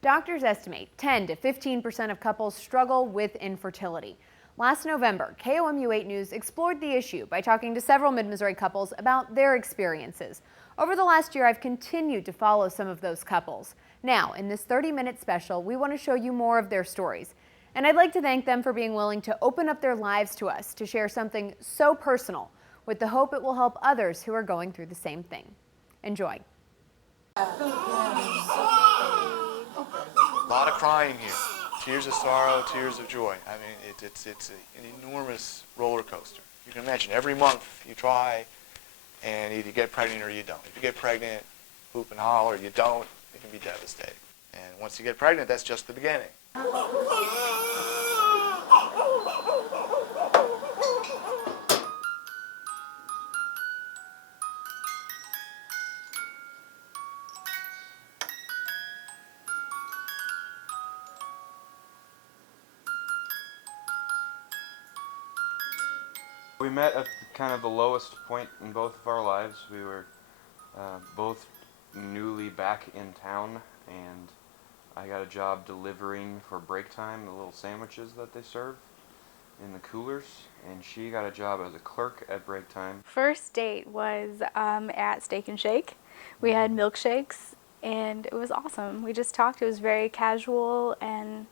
Doctors estimate 10 to 15% of couples struggle with infertility. Last November, KOMU 8 News explored the issue by talking to several Mid-Missouri couples about their experiences. Over the last year, I've continued to follow some of those couples. Now, in this 30-minute special, we want to show you more of their stories. And I'd like to thank them for being willing to open up their lives to us to share something so personal, with the hope it will help others who are going through the same thing. Enjoy. A lot of crying here. Tears of sorrow, tears of joy. I mean, it's an enormous roller coaster. You can imagine every month you try and either you get pregnant or you don't. If you get pregnant, hoop and holler. You don't, it can be devastating. And once you get pregnant, that's just the beginning. We met at kind of the lowest point in both of our lives. We were both newly back in town, and I got a job delivering for break time the little sandwiches that they serve in the coolers, and she got a job as a clerk at break time. First date was at Steak and Shake. We had milkshakes, and it was awesome. We just talked. It was very casual, and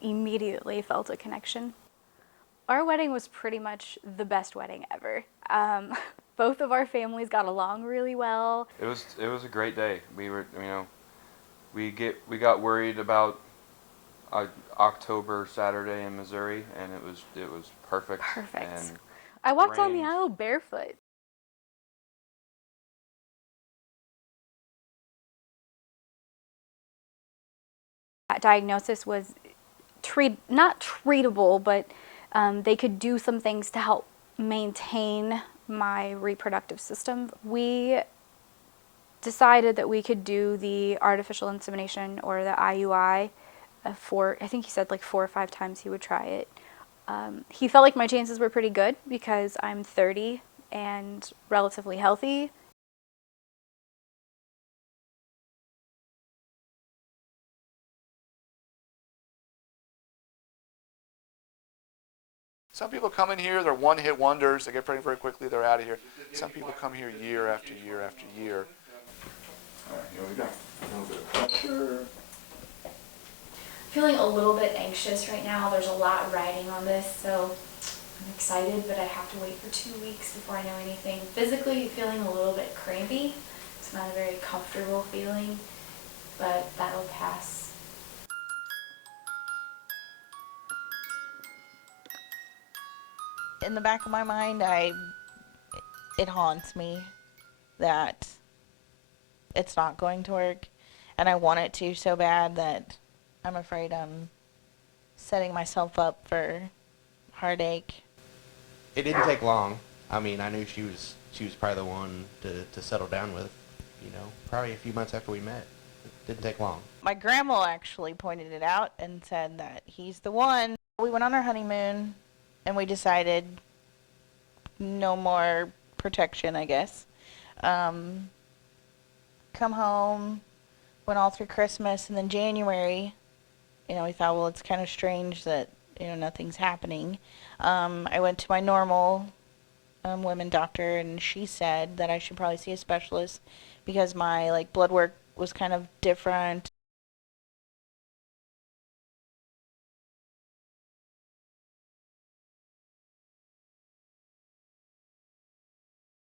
immediately felt a connection. Our wedding was pretty much the best wedding ever. Both of our families got along really well. It was a great day. We were, we got worried about October Saturday in Missouri, and it was perfect. Perfect. And I walked down the aisle barefoot. That diagnosis was not treatable, but they could do some things to help maintain my reproductive system. We decided that we could do the artificial insemination, or the IUI, I think he said like 4 or 5 times he would try it. He felt like my chances were pretty good because I'm 30 and relatively healthy. Some people come in here, they're one-hit wonders, they get pregnant very quickly, they're out of here. Some people come here year after year after year. All right, here we go. A little bit of pressure. Feeling a little bit anxious right now. There's a lot riding on this, so I'm excited, but I have to wait for 2 weeks before I know anything. Physically feeling a little bit crampy. It's not a very comfortable feeling, but that'll pass. In the back of my mind, it haunts me that it's not going to work, and I want it to so bad that I'm afraid I'm setting myself up for heartache. It didn't take long. I mean, I knew she was probably the one to settle down with, probably a few months after we met. It didn't take long. My grandma actually pointed it out and said that he's the one. We went on our honeymoon, and we decided no more protection, I guess. Come home, went all through Christmas, and then January, we thought, well, it's kind of strange that, nothing's happening. I went to my normal women doctor, and she said that I should probably see a specialist because my blood work was kind of different.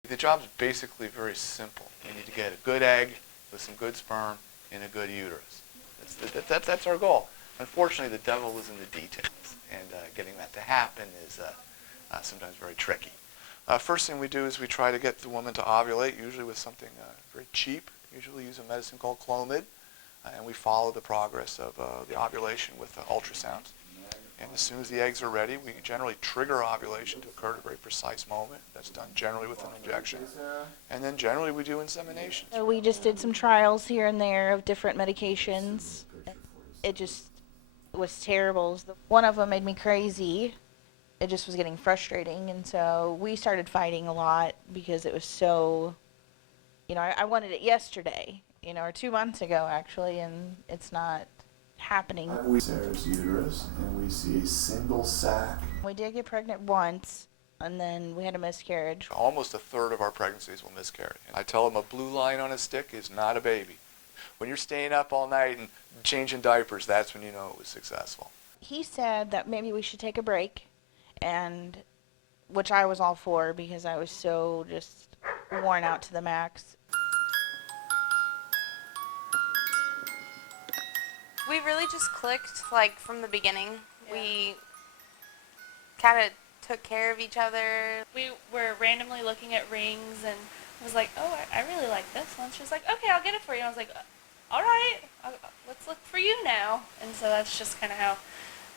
The job's basically very simple. You need to get a good egg with some good sperm in a good uterus. That's our goal. Unfortunately, the devil is in the details, and getting that to happen is sometimes very tricky. First thing we do is we try to get the woman to ovulate, usually with something very cheap. Usually use a medicine called Clomid, and we follow the progress of the ovulation with ultrasounds. And as soon as the eggs are ready, we generally trigger ovulation to occur at a very precise moment. That's done generally with an injection. And then generally we do insemination. So we just did some trials here and there of different medications. It just was terrible. One of them made me crazy. It just was getting frustrating. And so we started fighting a lot because it was so, I wanted it yesterday, or 2 months ago actually, and it's not happening. We Sarah's uterus and we see a single sac. We did get pregnant once, and then we had a miscarriage. Almost a third of our pregnancies will miscarry. I tell them a blue line on a stick is not a baby. When you're staying up all night and changing diapers, that's when you know it was successful. He said that maybe we should take a break, and which I was all for because I was so just worn out to the max. We really just clicked, like, from the beginning. Yeah. We kind of took care of each other. We were randomly looking at rings and was like, oh, I really like this one. She was like, okay, I'll get it for you. And I was like, all right, let's look for you now. And so that's just kind of how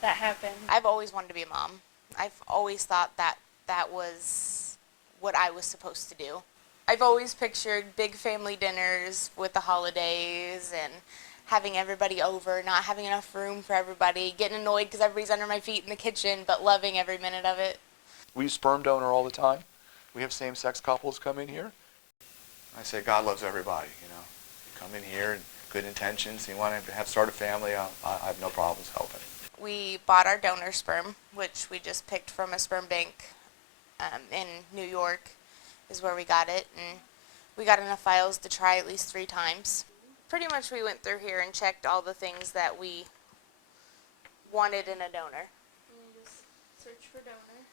that happened. I've always wanted to be a mom. I've always thought that that was what I was supposed to do. I've always pictured big family dinners with the holidays and having everybody over, not having enough room for everybody, getting annoyed because everybody's under my feet in the kitchen, but loving every minute of it. We use sperm donor all the time. We have same-sex couples come in here. I say God loves everybody, you know. You come in here and good intentions, you want to start a family, I have no problems helping. We bought our donor sperm, which we just picked from a sperm bank in New York is where we got it, and we got enough files to try at least 3 times. Pretty much we went through here and checked all the things that we wanted in a donor. And you just search for donor.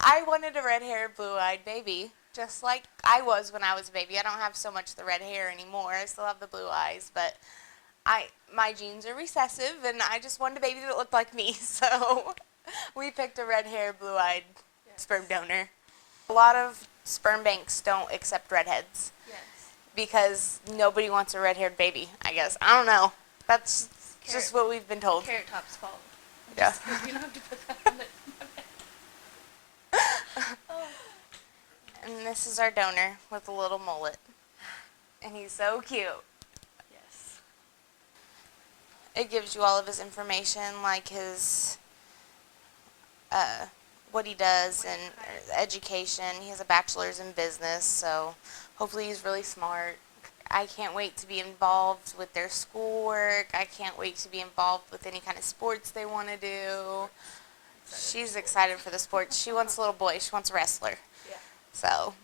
I wanted a red-haired, blue-eyed baby, just like I was when I was a baby. I don't have so much the red hair anymore. I still have the blue eyes, but my genes are recessive, and I just wanted a baby that looked like me. So we picked a red-haired, blue-eyed sperm donor. A lot of sperm banks don't accept redheads. Yes. Because nobody wants a red-haired baby, I guess. I don't know. That's just what we've been told. Carrot Top's fault. Yeah. You don't have to put that on it. And this is our donor with a little mullet. And he's so cute. Yes. It gives you all of his information, like his, what he does and education. He has a bachelor's in business, so hopefully he's really smart. I can't wait to be involved with their schoolwork. I can't wait to be involved with any kind of sports they want to do. She's excited for the sports. She wants a little boy. She wants a wrestler. Yeah. So,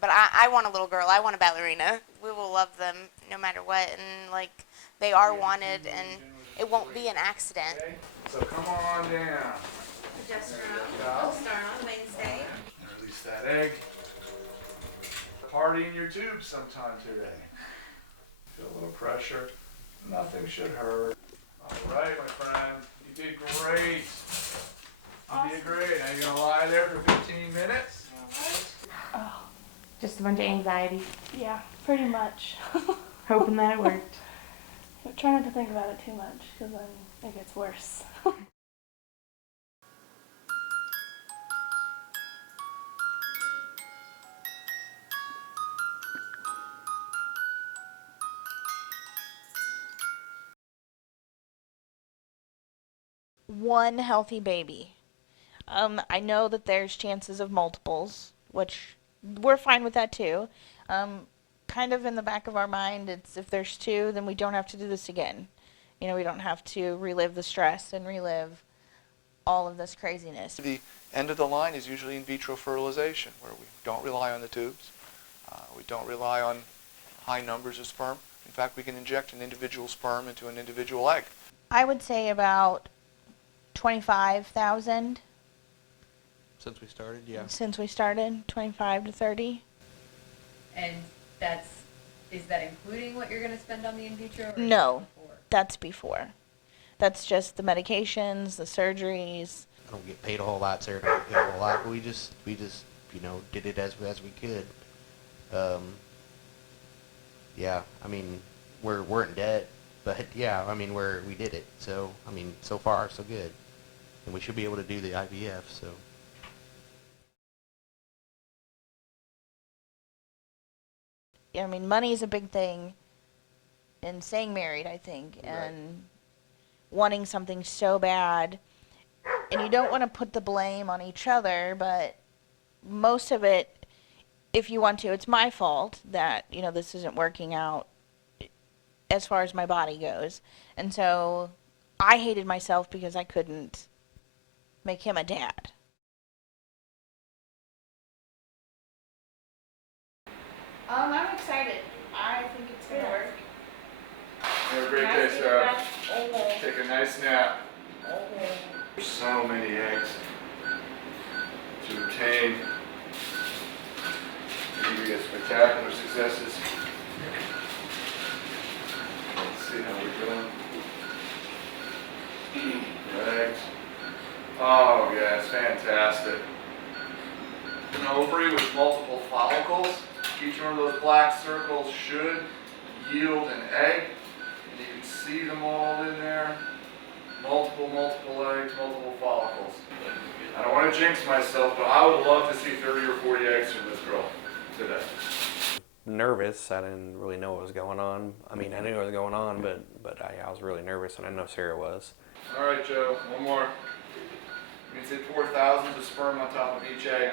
but I want a little girl. I want a ballerina. We will love them no matter what. And, like, they are wanted, and it won't be an accident. Okay. So come on down. Progesterone. We'll start on Wednesday. Release that egg. Party in your tubes sometime today. Feel a little pressure. Nothing should hurt. All right, my friend. You did great. You did great. Now you're going to lie there for 15 minutes. Oh, just a bunch of anxiety. Yeah, pretty much. Hoping that it worked. Try not to think about it too much, because then it gets worse. One healthy baby. I know that there's chances of multiples, which we're fine with that too. Kind of in the back of our mind, it's if there's 2, then we don't have to do this again. You know, we don't have to relive the stress and relive all of this craziness. The end of the line is usually in vitro fertilization, where we don't rely on the tubes. We don't rely on high numbers of sperm. In fact, we can inject an individual sperm into an individual egg. I would say about 25,000 Since we started, yeah. since we started, 25 to 30. And is that including what you're going to spend on the in vitro? Or No, that's before. That's just the medications, the surgeries. I don't get paid a whole lot, Sarah don't get paid a whole lot, but we just did it as we could. Yeah, I mean, we're in debt, but yeah, I mean, we did it. So, I mean, so far so good. And we should be able to do the IVF, so. I mean, money is a big thing in staying married, I think, Right. and wanting something so bad. And you don't want to put the blame on each other, but most of it, if you want to, it's my fault that, this isn't working out. as far as my body goes. And so I hated myself because I couldn't make him a dad. I'm excited. I think it's going to work. Have a great day, Sarah. Take a nice nap. There's so many eggs to obtain. Maybe get spectacular successes. Let's see how we're doing. Eggs. Oh yeah, it's fantastic. An ovary with multiple follicles. Each one of those black circles should yield an egg. And you can see them all in there. Multiple eggs, multiple follicles. I don't want to jinx myself, but I would love to see 30 or 40 eggs from this girl today. Nervous. I didn't really know what was going on. I mean, I knew what was going on, but I was really nervous, and I know Sarah was. All right, Joe, one more. Means they pour thousands of sperm on top of each egg.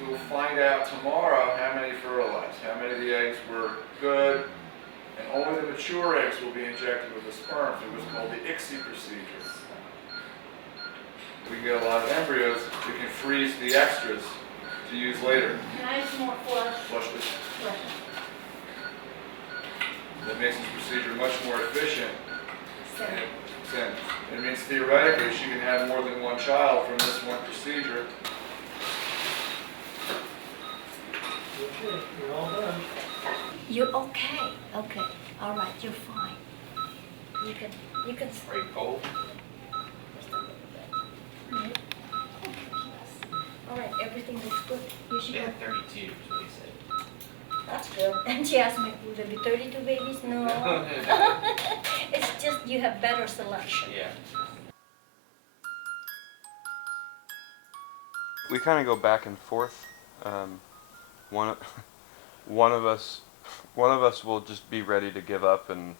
We will find out tomorrow how many fertilized, how many of the eggs were good, and only the mature eggs will be injected with the sperm through what's called the ICSI procedure. We get a lot of embryos, we can freeze the extras to use later. Can I have some more flush? Flush this. That makes this procedure much more efficient. It means theoretically she can have more than one child from this one procedure. Okay, you're all done. You're okay. Okay. All right, you're fine. You can Very cold. just a little bit. Okay, yes. All right, everything looks good. You should go. 32 is what he said. That's good. And she asked me, will there be 32 babies? No. It's just you have better selection. Yeah. We kind of go back and forth. One of us will just be ready to give up and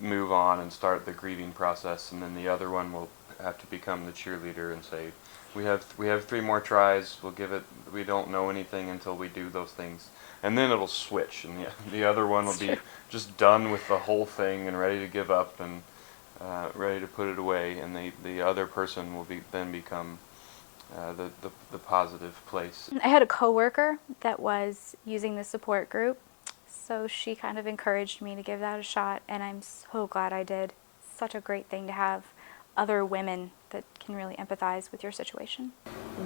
move on and start the grieving process, and then the other one will have to become the cheerleader and say, we have 3 more tries. We'll give it. We don't know anything until we do those things, and then it'll switch, and the other one will be just done with the whole thing and ready to give up and ready to put it away, and the other person will then become the positive place. I had a coworker that was using the support group, so she kind of encouraged me to give that a shot, and I'm so glad I did. Such a great thing to have other women that can really empathize with your situation.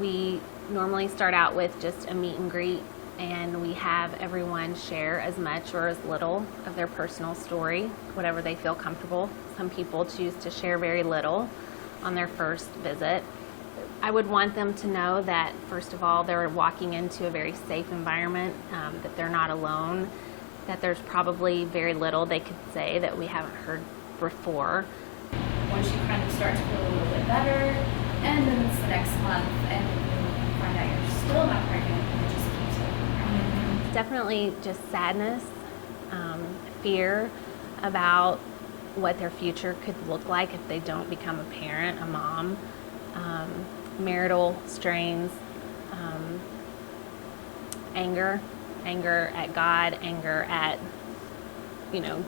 We normally start out with just a meet and greet, and we have everyone share as much or as little of their personal story, whatever they feel comfortable. Some people choose to share very little on their first visit. I would want them to know that, first of all, they're walking into a very safe environment, that they're not alone, that there's probably very little they could say that we haven't heard before. Once you kind of start to feel a little bit better, and then it's the next month, and you find out you're still not pregnant, and it just keeps going. Definitely just sadness, fear about what their future could look like if they don't become a parent, a mom, marital strains, anger at God, anger at,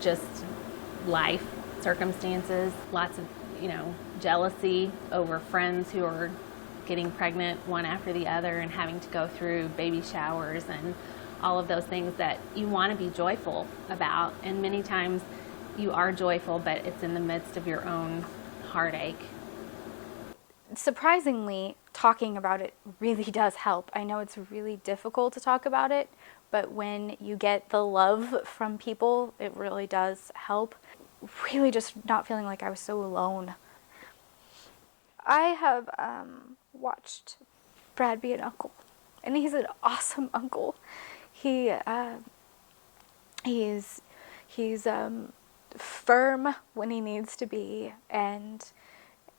just life circumstances, lots of, jealousy over friends who are getting pregnant one after the other and having to go through baby showers and all of those things that you want to be joyful about. And many times you are joyful, but it's in the midst of your own heartache. Surprisingly, talking about it really does help. I know it's really difficult to talk about it, but when you get the love from people, it really does help. Really just not feeling like I was so alone. I have watched Brad be an uncle, and he's an awesome uncle. He's firm when he needs to be, and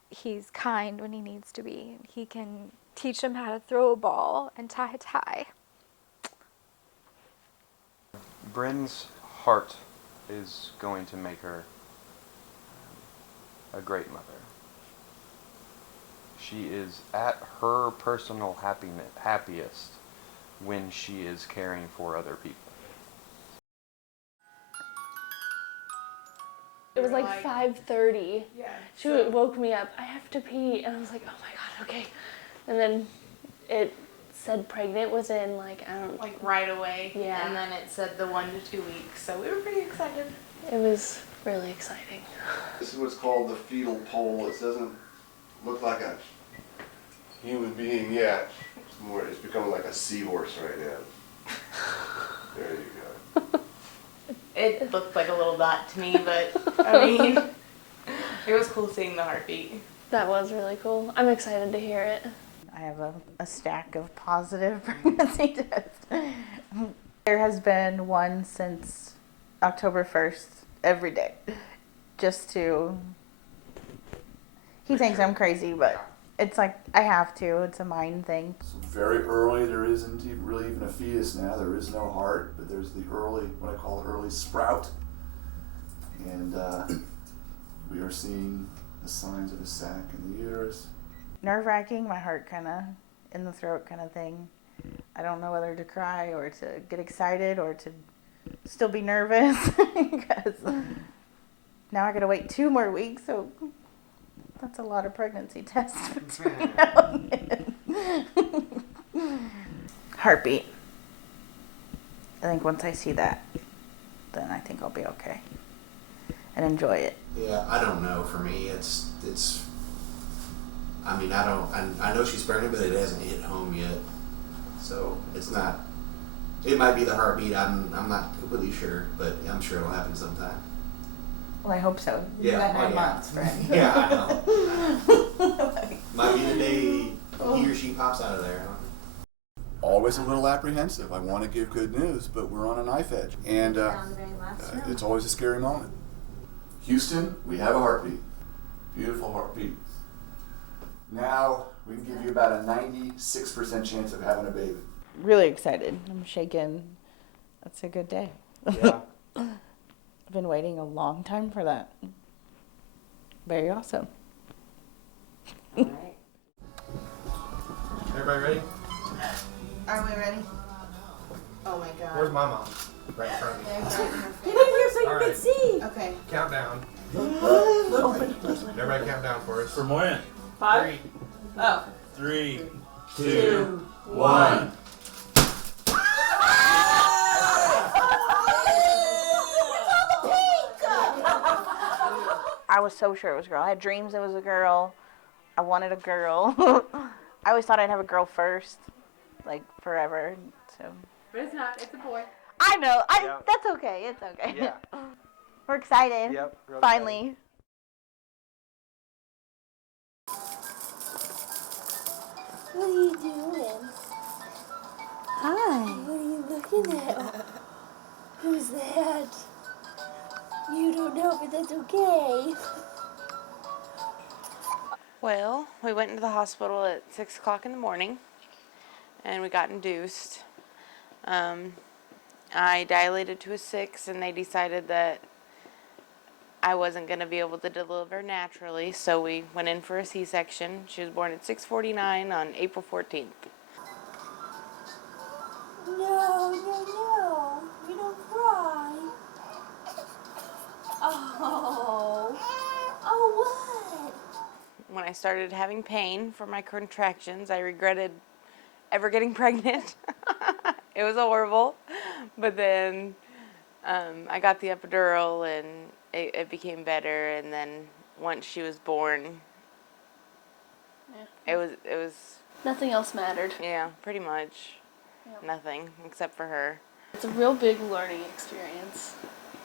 he's kind when he needs to be. He can teach him how to throw a ball and tie a tie. Brynn's heart is going to make her a great mother. She is at her personal happiest when she is caring for other people. It was like 5:30. Yeah. She woke me up. I have to pee, and I was like, oh my god, okay. And then it said pregnant within like I don't Like right away. Yeah. And then it said the 1 to 2 weeks, so we were pretty excited. It was really exciting. This is what's called the fetal pole. It doesn't look like a human being yet. It's becoming like a seahorse right now. There you go. It looked like a little dot to me, but I mean, it was cool seeing the heartbeat. That was really cool. I'm excited to hear it. I have a stack of positive pregnancy tests. There has been one since October 1st, every day. Just to, he thinks I'm crazy, but it's like, I have to, it's a mind thing. So very early, there isn't really even a fetus now. There is no heart, but there's the early, what I call early sprout. And we are seeing the signs of a sac in the uterus. Nerve-wracking, my heart kind of in the throat kind of thing. I don't know whether to cry or to get excited or to still be nervous because now I gotta wait 2 more weeks, so that's a lot of pregnancy tests between now and then. Heartbeat. I think once I see that, then I think I'll be okay and enjoy it. Yeah, I don't know. For me, it's. I mean, I know she's pregnant, but it hasn't hit home yet. So it's not. It might be the heartbeat. I'm not completely sure, but I'm sure it'll happen sometime. Well, I hope so. Yeah, You got well, 9 yeah. months, friend. Yeah, I know. Might be the day he or she pops out of there. I don't know. Always a little apprehensive. I want to give good news, but we're on a knife edge. And it's always a scary moment. Houston, we have a heartbeat. Beautiful heartbeat. Now we can give you about a 96% chance of having a baby. Really excited. I'm shaking. That's a good day. Yeah. I've been waiting a long time for that. Very awesome. All right. Everybody ready? Are we ready? Oh my god. Where's my mom? Right in front of me. Get in here so you All can right. see. Okay. Countdown. Everybody count down for us. From when? 5. 3, 2, 1. I was so sure it was a girl. I had dreams it was a girl. I wanted a girl. I always thought I'd have a girl first, like forever. So. But it's not. It's a boy. I know. Yeah. That's okay. It's okay. Yeah. We're excited. Yep. real Finally. What are you doing? Hi. What are you looking at? Who's that? You don't know, but that's okay. Well, we went into the hospital at 6 o'clock in the morning, and we got induced. I dilated to a 6, and they decided that I wasn't going to be able to deliver naturally, so we went in for a C-section. She was born at 6:49 on April 14th. No, you don't cry. Oh, what? When I started having pain from my contractions, I regretted ever getting pregnant. It was horrible. But then I got the epidural and it became better. And then once she was born, it was Nothing else mattered. yeah, pretty much nothing except for her. It's a real big learning experience,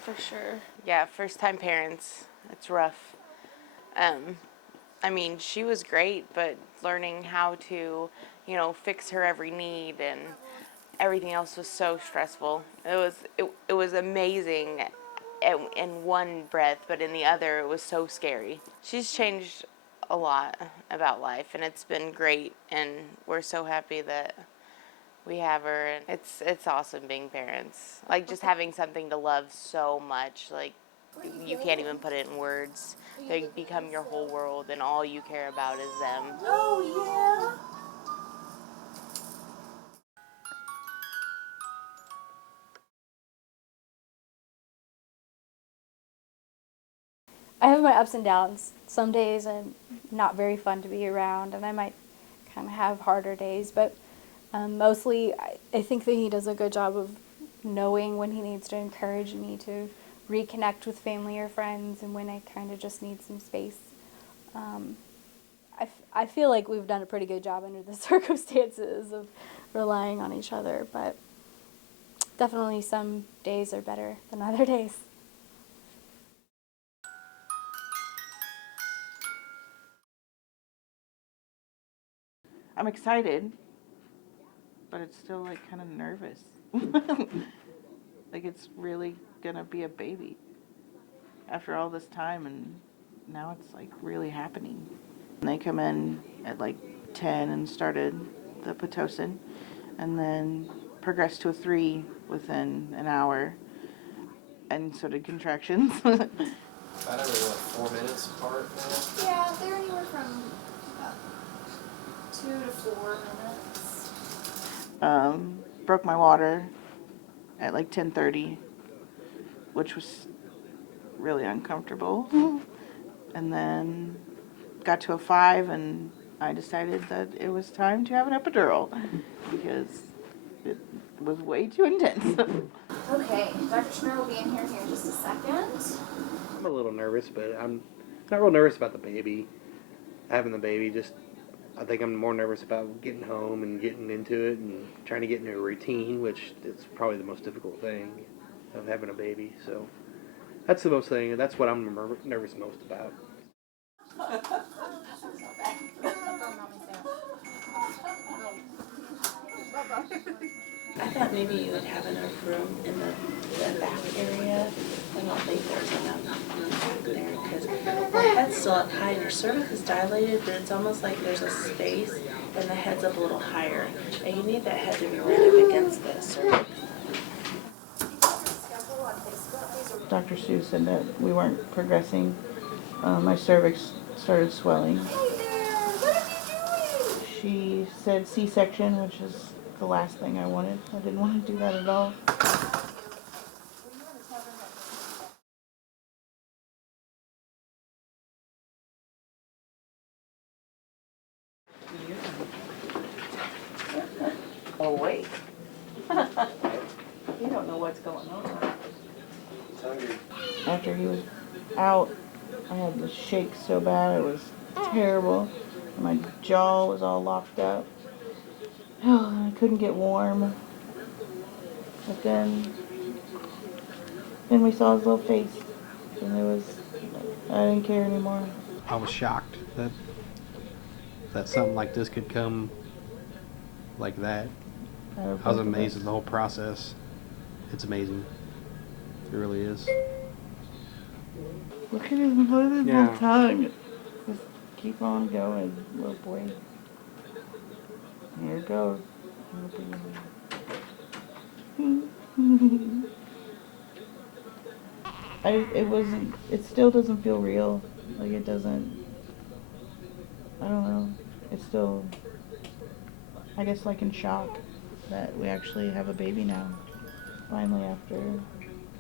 for sure. Yeah, first time parents, it's rough. I mean, she was great, but learning how to, fix her every need and everything else was so stressful. It was amazing in one breath, but in the other, it was so scary. She's changed a lot about life, and it's been great, and we're so happy that we have her. And it's awesome being parents. Like, just having something to love so much, like, you can't even put it in words. They become your whole world, and all you care about is them. Oh, yeah? I have my ups and downs. Some days I'm not very fun to be around, and I might kind of have harder days, but mostly I think that he does a good job of knowing when he needs to encourage me to reconnect with family or friends and when I kind of just need some space. I feel like we've done a pretty good job under the circumstances of relying on each other, but definitely some days are better than other days. I'm excited, but it's still like kind of nervous. Like it's really gonna be a baby after all this time, and now it's like really happening. And they come in at like 10 and started the Pitocin, and then progressed to a 3 within an hour, and so did contractions. I don't know, like 4 minutes apart now? Yeah, they're anywhere from 2 to 4 minutes. Broke my water at like 10:30, which was really uncomfortable. And then got to a 5, and I decided that it was time to have an epidural because it was way too intense. Okay, Dr. Schmidt will be in here in just a second. I'm a little nervous, but I'm not real nervous about the baby. Having the baby, just I think I'm more nervous about getting home and getting into it and trying to get into a routine, which is probably the most difficult thing of having a baby. So that's the most thing. That's what I'm nervous most about. I thought maybe you would have enough room in the back area. I don't think there's enough back there because the head's still up high and your cervix is dilated, but it's almost like there's a space and the head's up a little higher. And you need that head to be right up against the cervix. Dr. Sue said that we weren't progressing. My cervix started swelling. She said C-section, which is the last thing I wanted. I didn't want to do that at all. Oh, wait. You don't know what's going on. After he was out, I had to shake so bad. It was terrible. My jaw was all locked up. I couldn't get warm. But then we saw his little face, and I didn't care anymore. I was shocked that something like this could come like that. I was amazed at the whole process. It's amazing. It really is. Look at his little tongue. Just keep on going, little boy. Here it goes. It still doesn't feel real. Like it doesn't, I don't know. It's still, I guess, like in shock that we actually have a baby now. Finally, after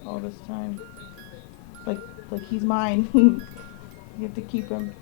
all this time. Like he's mine. You have to keep him.